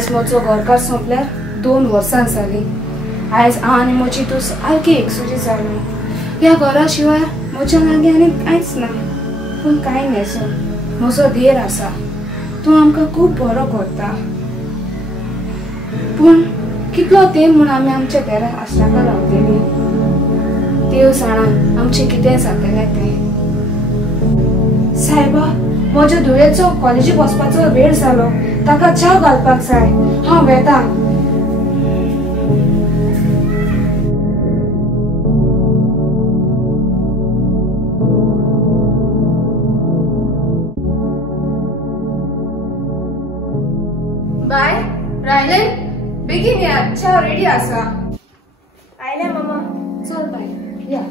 आयज म्हजो घरकार सोंपल्यार 2 वर्सां जालीं. आयज हांव आनी म्हजी तूं सारकी एकसुरी जाली. ह्या घरा शिवाय म्हज्या लागीं आनी कांयच ना. पूण कांय न्हेसो, म्हजो देर आसा. तूं आमकां खूब बरो करता. पूण कितलो तेंप म्हूण आमी आमच्या घरा आसराका रावतलीं. देव जाणा आमचें कितें जातलें तें. सायबा, म्हज्या धुयेचो कॉलेजीक वचपाचो वेळ जालो. ताका च्या घालपाक जाय. हांव वेता. बाय रायले बेगीन या. च्या रेडी आसा. आयल्या मामा. चल बाय या.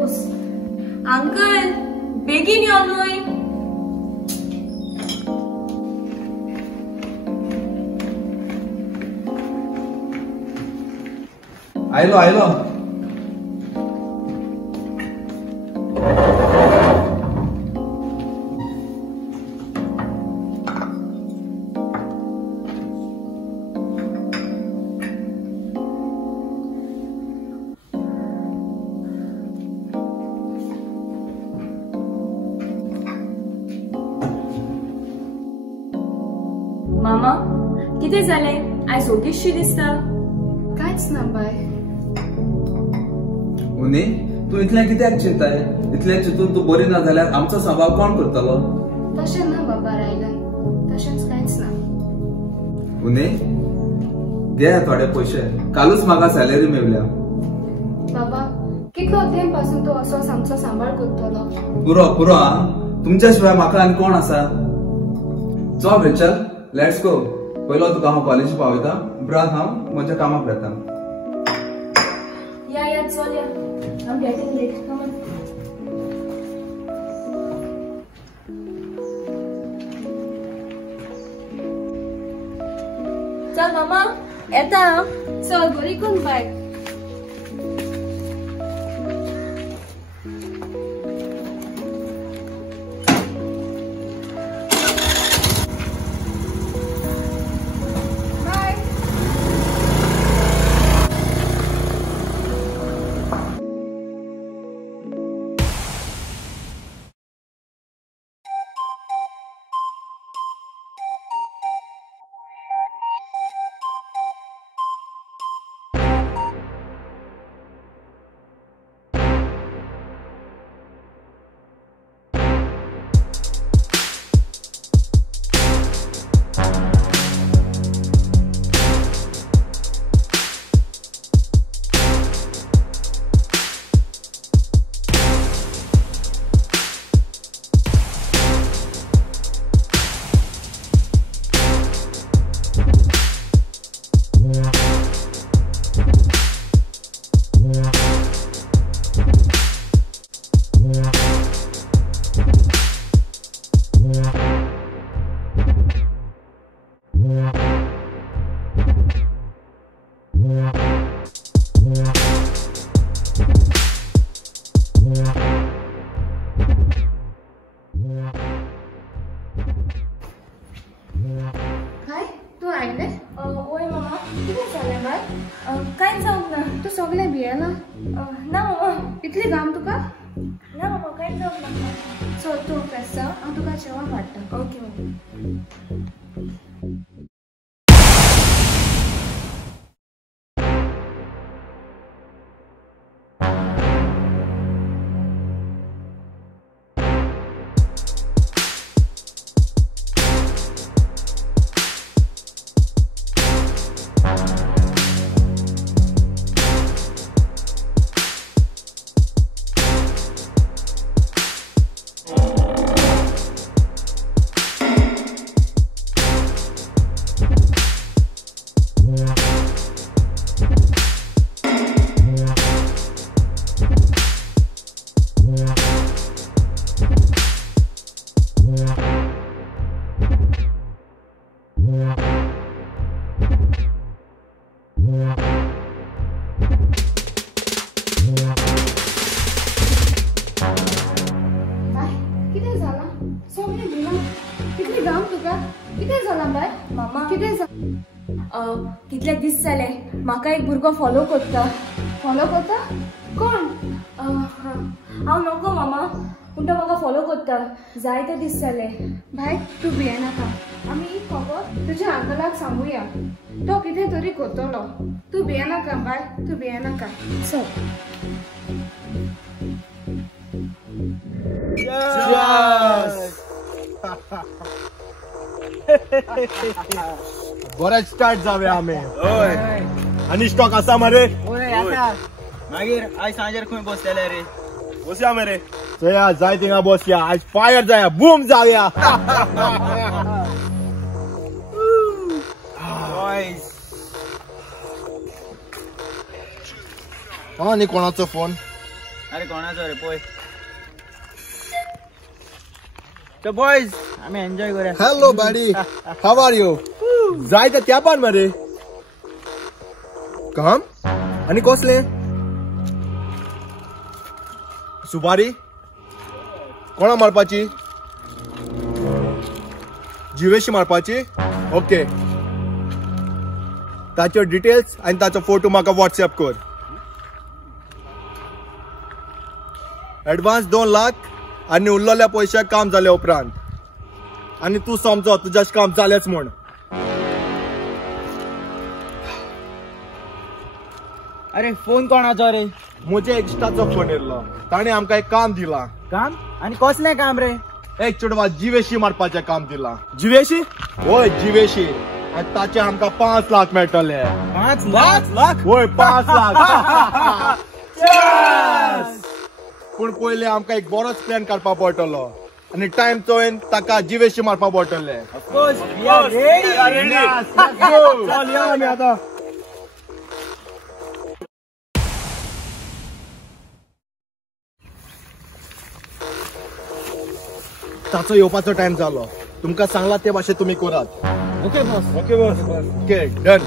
बस. अंकल बेगीन यो न्हय. आयलो आयलो. मामा कितें जालें? आयज ओगीचशी दिसता. कांयच ना बाय. उनी तू इतलें कित्याक चिंताय? इतलें चिंतून तू बरी ना जाल्यार आमचो सांबाळ कोण करतलो? तशें ना बाबा रायलन. तशेंच कांयच ना. उनी घे थोडे पयशे. कालूच म्हाका सॅलरी मेवल्या. बाबा कितलो तेंप पासून तूं असोच आमचो सांबाळ करतलो? पुरो पुरो हा. तुमच्या शिवाय म्हाका आनी कोण आसा? चल रेचल लेट्स गो. पयलो तुका हांव कॉलेजी पावयता. उपरांत हांव म्हज्या कामाक वेता. या या चल या. I'm getting late. Come on. चल मामा येता. चल बरी करून बाय. ओय मामा कितें जालें बाय? कांयच जावंक ना. तूं सगळें भियेला? ना मामा. इतली घाम तुका? ना मामा कांयच जावंक ना. चल तूं फ्रेश जाव. हांव तुका जेवण हाडटा. ओके मामा. कितले दीस जाले म्हाका एक भुरगो फॉलो करता. फॉलो करता कोण? हांव नको मामा पूण तो म्हाका फॉलो करता. जायते दीस जाले. भाई तू भिये नाका. आमी ही खबर तुज्या अंकलाक सांगुया. तो कितें तरी करतलो. तू भिये नाका बाय, तू भिये नाका. चल. बरें स्टार्ट जावे आमी. आनी स्टॉक आसा मरे? मागीर आयज सांजेर खंय बसतले रे? बसया मरे. चया जाय थिंगा बसया. आज फायर जाया, बूम जावया. नी कोणाचो फोन? अरे कोणाचो रे पळय. तो बॉयज आमी एन्जॉय करूया. Hello buddy, how are you? जाय त्या तेंपान मरे. काम आनी कसले? सुपारी कोणा मारपाची? जिवेशी मारपाची? ओके. ताच्यो डिटेल्स आनी ताचो फोटो म्हाका व्हॉट्सएप कर. एडवान्स 2 लाख आनी उरलेल्या पयशाक काम जाले उपरांत. आनी तू समजो तुजें काम जालेंच म्हूण. अरे फोन कोणाचो रे? म्हजे इश्टाचो फोन येयल्लो. ताणें आमकां एक काम दिलां. काम? आनी कसलें काम रे? एक चेडवा जिवेशी मारपाचें काम दिलां. जिवेशी? होय जिवेशी. आनी ताचे आमकां 5 लाख मेळटले. 5 लाख? होय 5 लाख. पूण पयलीं आमकां एक बरोच प्लॅन काडपाक पडटलो. आनी टायम चोयन ताका जिवेशी मारपाक पडटले. चल या आमी आतां. ताचो येवपाचो टायम जालो. तुमकां सांगला ते भाशेन तुमी करात. Okay boss. Okay boss. Okay done.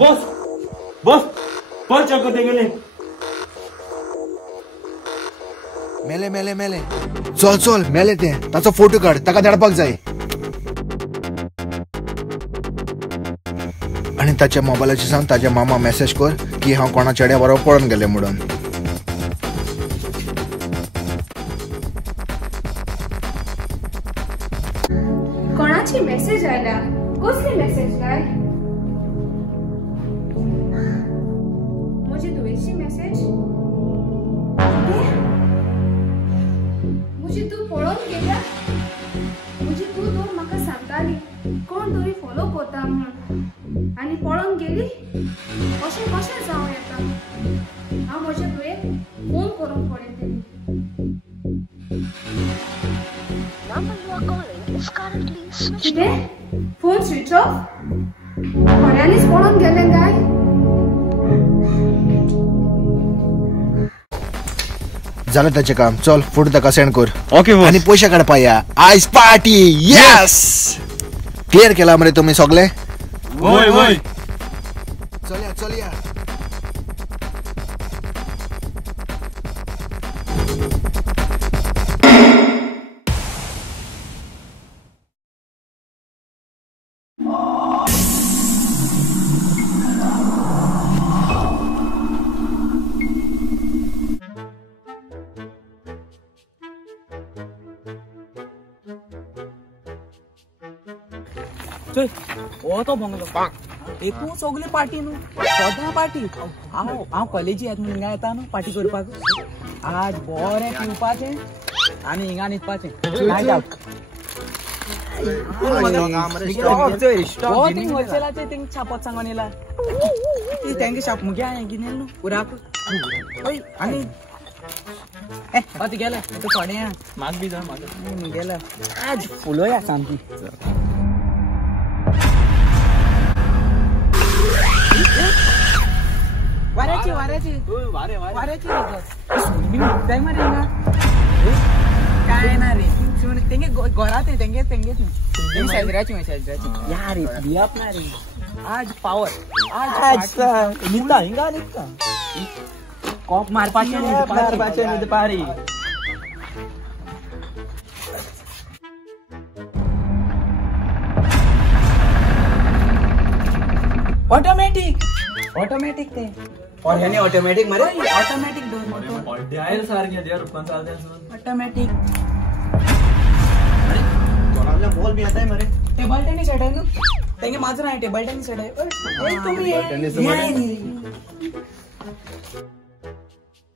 बस बस बस चौक गेले. मेले मेले मेले. चल चल मेले ते. ताचो फोटो काढ. ताका धाडपाक जाय. आनी ताच्या मोबायलाचेर सांग ताच्या मामा मेसेज कर की हांव कोणा चेड्या बरोबर पळोवन गेले म्हणून. कोणाची मेसेज आयला? कसली मेसेज काय? म्हजी तुवेची मेसेज? म्हजी तू पळोवन गेल्या? म्हजी तू तर म्हाका सांगताली कोण तरी फॉलो करता म्हूण आनी पळोवन गेली? अशें कशें जावं येता? हांव म्हज्या तुवेक फोन करूंक पडटली. कितें? Phone switch off? खऱ्यांनीच पळोवन गेले काय? जालें ताचें काम. चल फुडें ताका सेंड कर. Okay boss. आनी पयशे काडपा या. आयज पार्टी. येस. क्लियर केला मरे तुमी सगळे? वय वय. चलया चलया. हो तो बंगलो एकू सगळी पार्टी न्हू सदां पार्टी हांव कॉलेजी येता हिंगा येता न्हू पार्टी करपाक आज बरें पिवपाचें आनी हिंगा न्हिदपाचें होलसेलाचे तेंक छापत सांगून येयला तेंगे छाप मुगे हांवें गिनेल न्हू पुराक हय आनी गेले थोडे म्हाक बी जा म्हाका गेला आज फुलोया सामकी वाऱ्याची वाऱ्याची काय मरे हिंगा काय ना रे तेंगे घरात तेंगेच शेजऱ्याची या रे बियाप ना रे आज पावर आज निघता हिंगा निघता कॉप मारपाचे पारी ऑटोमॅटिक ते और यानी ऑटोमॅटिक मरे ऑटोमॅटिक दोन द्यायला सारखे द्या रुपयान चालते ऑटोमॅटिक कोणाला बॉल भी आता है मरे टेबल टेनिस सेट आहे ना तेंगे माझं नाही टेबल टेनिस सेट आहे तुम्ही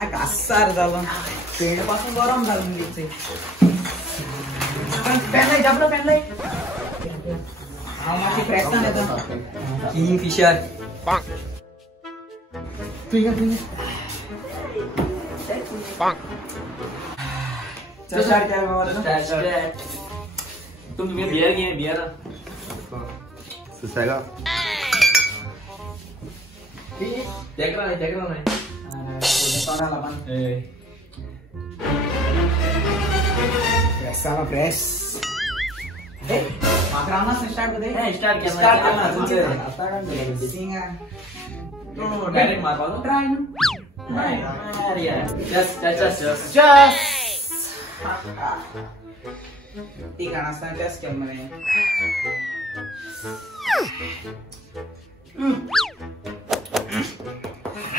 कासार झालं पेंड पासून गरम झालं मुलीचे पेनलाय जापलो पेनलाय हा माझी प्रॅक्टिस येतो किंग फिशर तुम्ही बियर घे बियर सुसागा तेकरा नाही फ्रेश स्टार्ट डायरेक्ट मारवा ट्राय ठीक आहे टेस्ट केलं म्हणे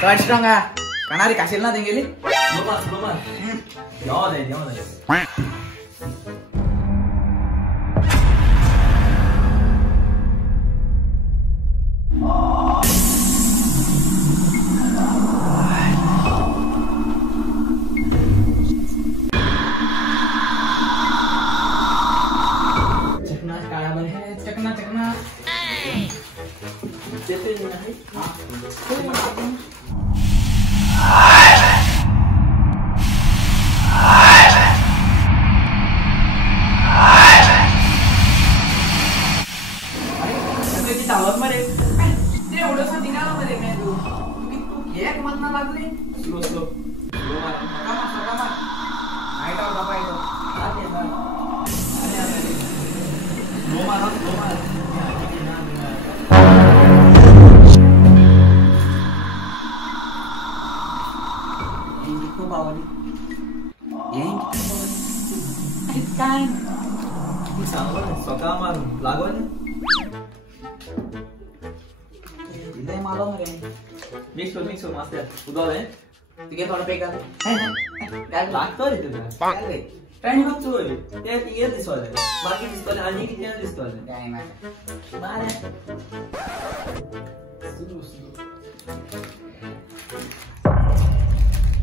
काय स्ट्रॉंग आहे कणारी काशील ना देंगेली जाऊ दे मिक्स मस्त उदाले तिके थोडं पे कर काय लागतो रे तुला ट्रेंड बघतोय ते तिगे दिसतोय बाकी दिसतोय आणि किती दिसतोय काय नाही बारे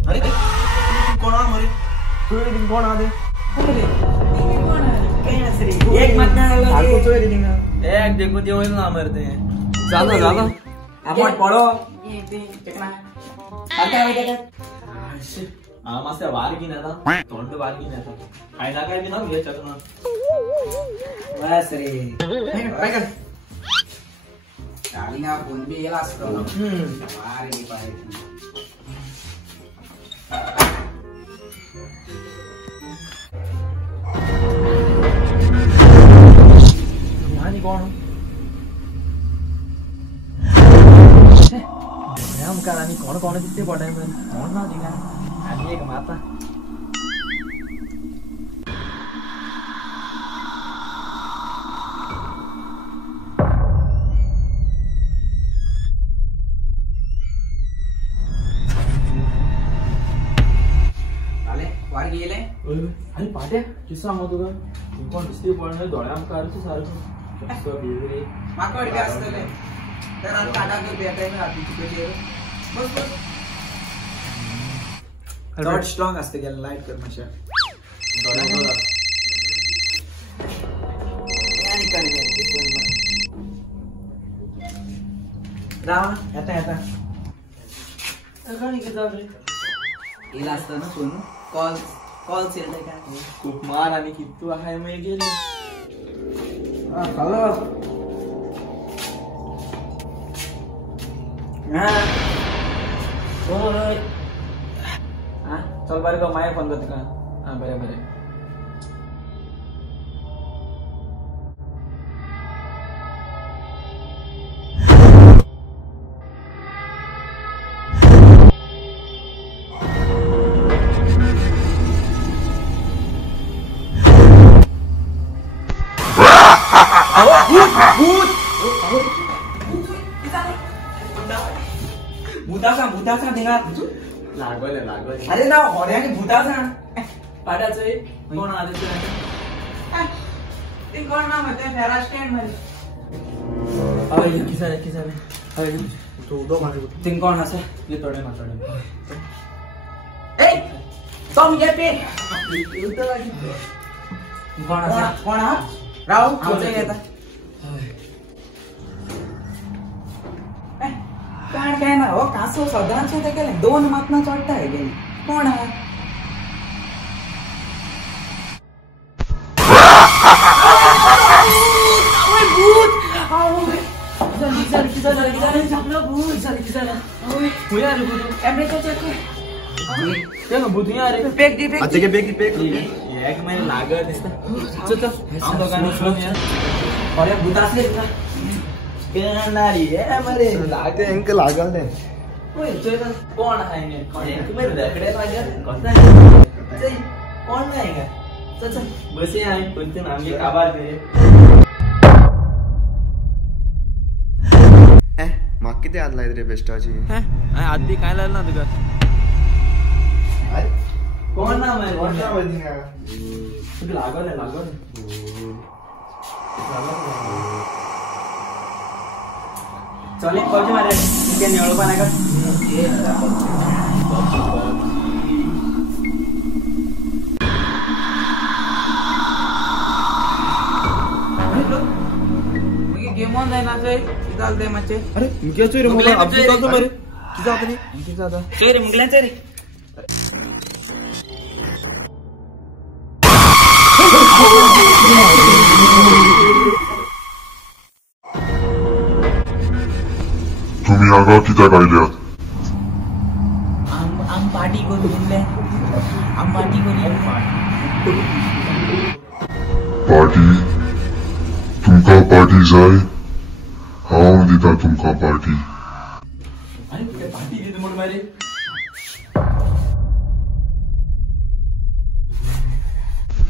अरे कोण आ मरे तू कोण आ दे एक मत ना आको तो रीडिंग एक देखो ते होईल ना मरते झालं आपण पडो चकना आता काय मस्त वार की नाही तोंड वार की नाही खायला काय बी ना घे चकना बस रे काय कर डालिंगा फोन बी गेला असतो वार की पाहिजे मानी कोण आणि कोण दिसते पडाय पण कोण ना दिगा आणि एक माता आले वार गेले अरे पाट्या किस्सा सांगतो तुका कोण दिसते पडणे डोळ्या आमकां सारखं म्हाका अडके आसतले तर आतां कानाक येताय ना हातीची पेजेर बस बस चड स्ट्रॉंग असते गेलं लाईट कर मातशें राव येता येता कितें जालें येयला आसता ना फोन कॉल्स येताय काय खूप मार आनी कितू आहाय मागीर गेली हॅलो चल बरें गो मागीर फोन करता तुका बरें बरें भूतासा थिंगार लागले अरे ना होड्यानी भूतासा पाड्याचंय कोण आले ते कोण ना मग ते फेरा स्टँड मध्ये अय किसाले तो दो मारे थिंग कोण असे ये थोडे माताडे ए तोम ये पे कोण हा राव आमचे येता काय ना हो कासो सदांचे ते केले 2 मातना चढता है गेली कोण हा ओय भूत जल्दी झापलं भूत जल्दी ओय होया रे भूत टेम्परेचर चेक कर ते भूत यार पेक दी पेक अच्छा के पेक एक महिने लागत दिसता चल हम दोघांनी फ्लो यार अरे भूत असले का केनारी है मरे लागे अंक लागल दे ओए चल कोण आहे ने कोण मेरे दकडे लागल कोणता चल कोण नाही का चल बसे आहे कोणते नामगे काबार करे माग किती आद लायत रे बेस्टाची आधी काय लागलं ना तुका कोण नाम आहे कोण नाम आहे तुला लागल चल एक कॉल मारे इतके निवळ पण आहे का गेम ऑन जाय ना चोय चालते मचे अरे मुके चोय रे मला अब्दुल तो मरे किजा आपली किजा आता चोय रे मुगल्यांचे रे तुम्ही हांगा कित्याक आयल्यात आम पार्टी करून येयले पार्टी तुमका पार्टी जाय हांव दिता तुमका पार्टी अरे पार्टी दिता म्हण मारे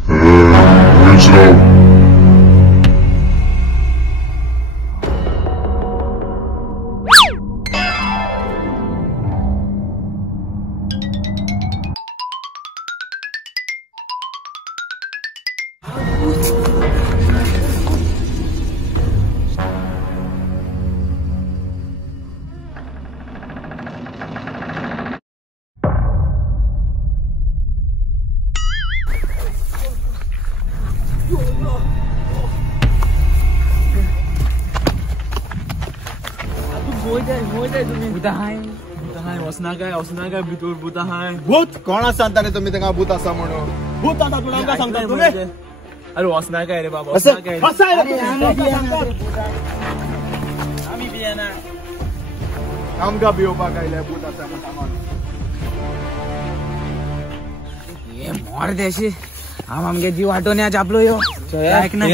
खंयच राव भूत कोणा सांगता रे तुम्ही तेंगा भूत आसा म्हणून भूत आता तुला आमकां सांगता तुम्ही अरे वसना काय रे बाबा असं काय आहे रे आम्ही बियाना आमकां भिवपाक आयल्या भूत आसा म्हणून ये मोर देशी आम आमगे जीव वाटोन या जापलो यो ऐक ना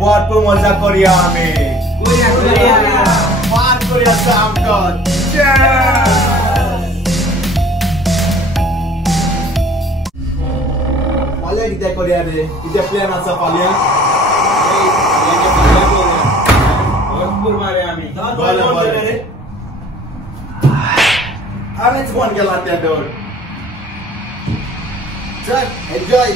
भरपूर मजा करूया आम्ही फार करूया काम कर फाल्यां कितें करूया रे कितें प्लॅन आसा फाल्यां भरपूर मारे आम्ही आम्हीच फोन केला त्या डोर चल enjoy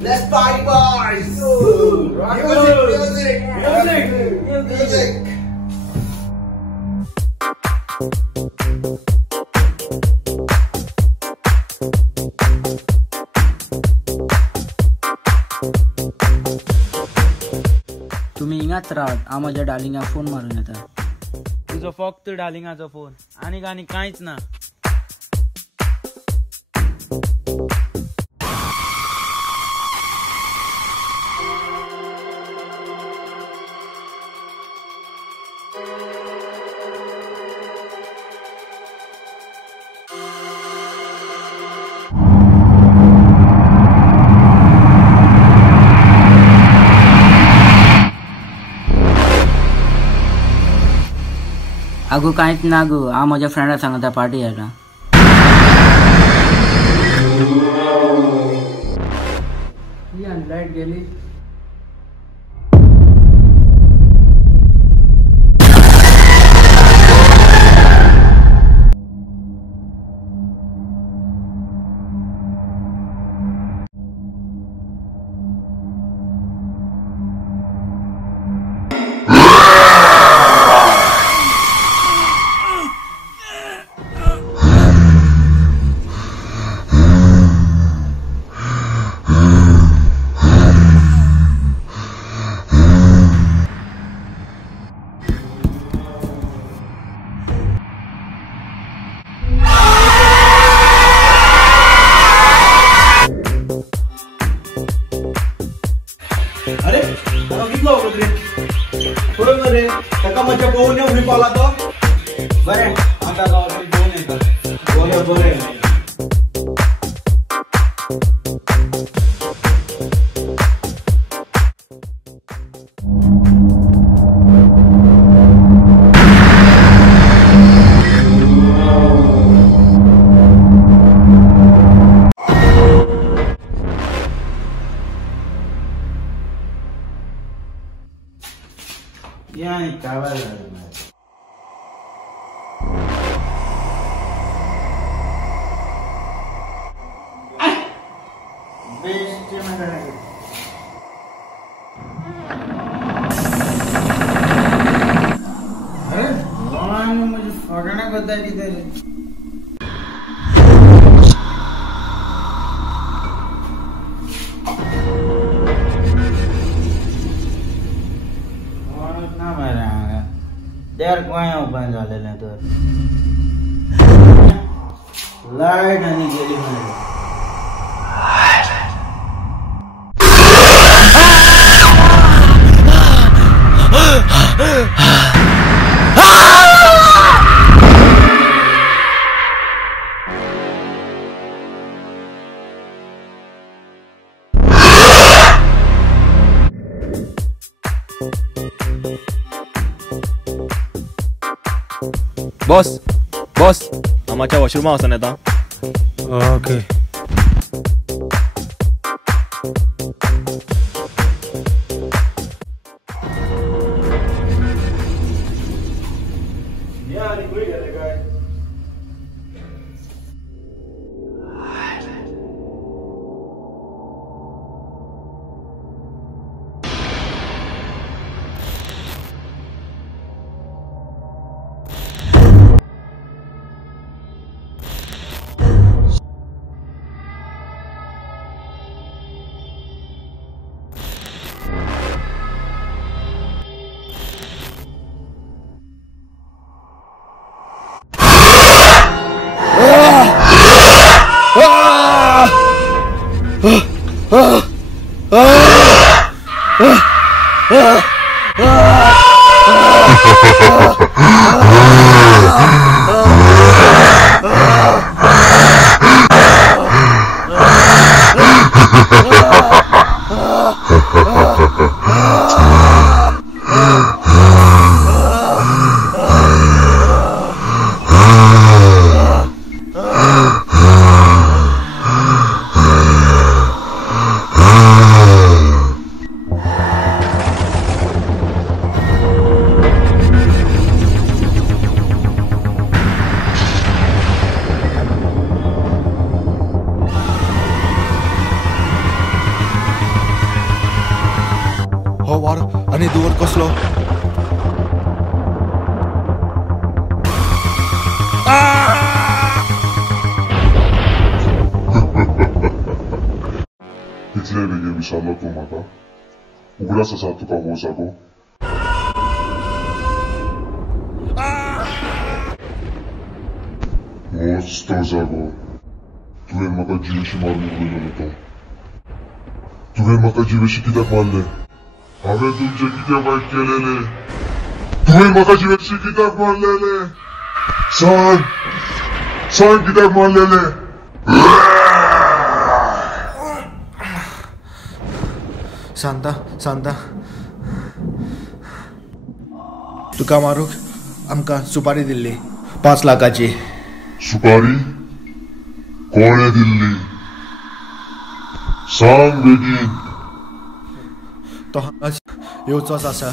Let's party, boys! Music! तुम्ही इंगात राहात हांव माझ्या डार्लिंगाक फोन मारून येता तुझो फक्त डार्लिंगाचो फोन आणि काहीच ना अगो कांयच ना गो हांव म्हज्या फ्रेंडाक सांगता पार्टी येता लायट गेली अरे कितलो होतो रे सोडून रे ताका माझ्या पोहून उडी पावला तो बरे आता गावात घेऊन येतात बरे Yani kabar अरे गोवान मुझे फोड़ना होता है किधर त्यार गोंया ओपन झालेलें तर लायट आनी गेली म्हण बॉस आमच्या वॉशरूमा वचून येता ओके आनी दवर कसलो इतले बेगीन विसरलो तूं म्हाका उगडास आसा तुका हो जागो होच तो जागो तुवें म्हाका जिवेशी मारून उडयलो तो तुवें म्हाका जिवेशी कित्याक मारले हांवें तुमचें कितें वायट केलेलें तुवें म्हाका जिवेशी कित्याक मारलेले सांग सांग कित्याक मारलेले सांगता सांगता तुका मारूक आमकां सुपारी दिल्ली 5 लाखाची सुपारी कोणे दिल्ली सांग बेगीन तो हांगाच येवचोच आसा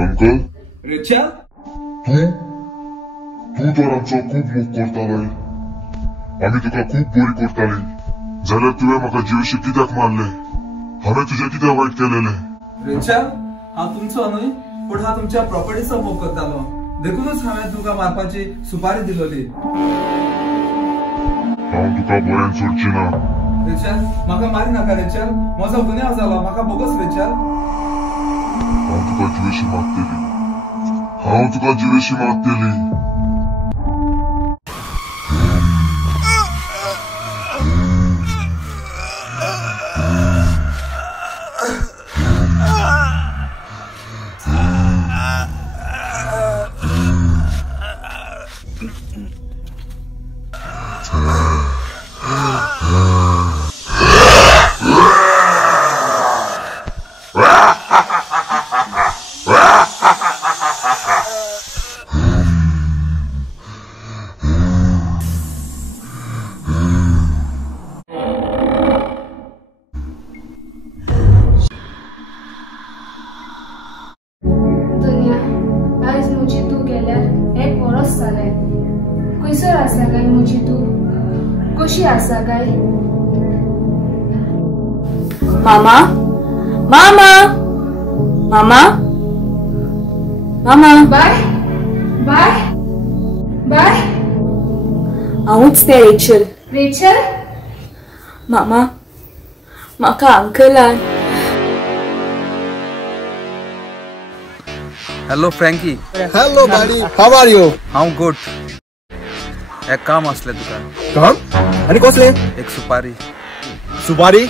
अंकल रेचल तू तर आमचो खूब मोग करतालो आमी तुका खूब बरी करताली जाल्यार तुवें म्हाका जिवेशी कित्याक मारले हांवें तुजें कितें वायट केलेलें रेचल हांव तुमचो न्हय पूण हांव तुमच्या प्रॉपर्टीचो मोग करतालो देखूनच हांवें तुका मारपाची सुपारी दिलोली हांव तुका बऱ्यान सोडची ना रेचल म्हाका मारी नाका रेचल म्हजो गुन्यांव जालो म्हाका बोगस रेचल हांव तुका जिवेशी मागतली हांव तुका जिवेशी मागतली मामा मामा मामा मामा बाय बाय बाय हांवूच ते रेचल रेचल मामा म्हाका अंकलान hello Frankie hello buddy how are you हांव गुड एक काम असलें तुका काम आनी कसले एक सुपारी सुपारी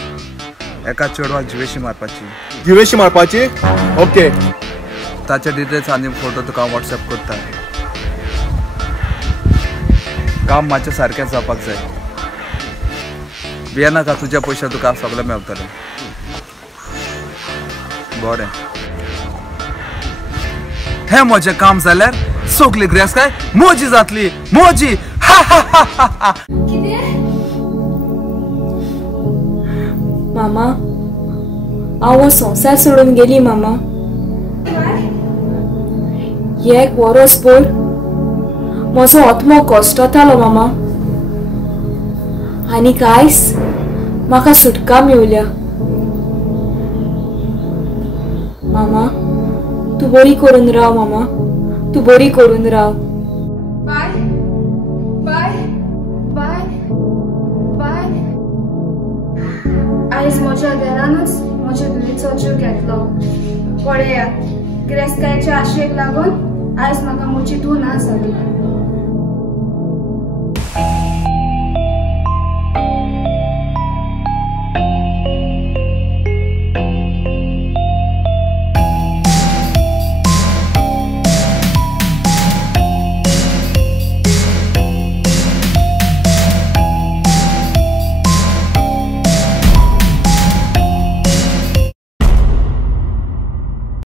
एका चेडवाक जिवेशी मारपाची जिवेशी मारपाची ओके ताचे डिटेल्स आनी फोटो तुका व्हॉट्सॲप करता काम मातशें सारकें जावपाक जाय भियेनाका तुज्या पयशे तुका सगळें मेळटलें बरें हें म्हजें काम जाल्यार सगळी ग्रेस काय मोजी जातली मोजी मामा हांव संवसार सोडून गेली मामा एक वरसभर म्हजो आत्मो कश्टातालो मामा आनी कांयच म्हाका सुटका मेवल्या मामा तूं बरी करून राव मामा तूं बरी करून राव बाय बाय बाय बाय आयज म्हज्या घरानूच म्हज्या धुवेचो जीव घेतलो पळयात गिरेस्तकायेच्या आशेक लागून आयज म्हाका म्हजी धूव ना जाली